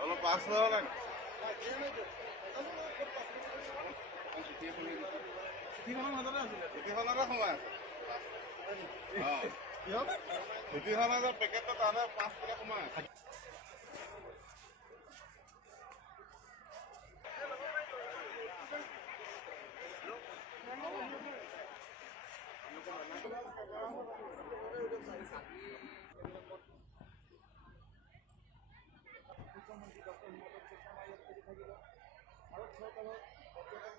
অলপ পাছ নহ'লে চিঠিখনৰ মাজতে আছিলে চিঠিখনতে সোমাই আছে চিঠিখনৰ যে পেকেটটো তাতে 5 টকা সোমাই আছে মুখ্যমন্ত্ৰী ডক্টৰ হিমন্ত বিশ্ব শৰ্মা ইয়াত থাকিব ভাৰত চৰকাৰৰ কিষাণ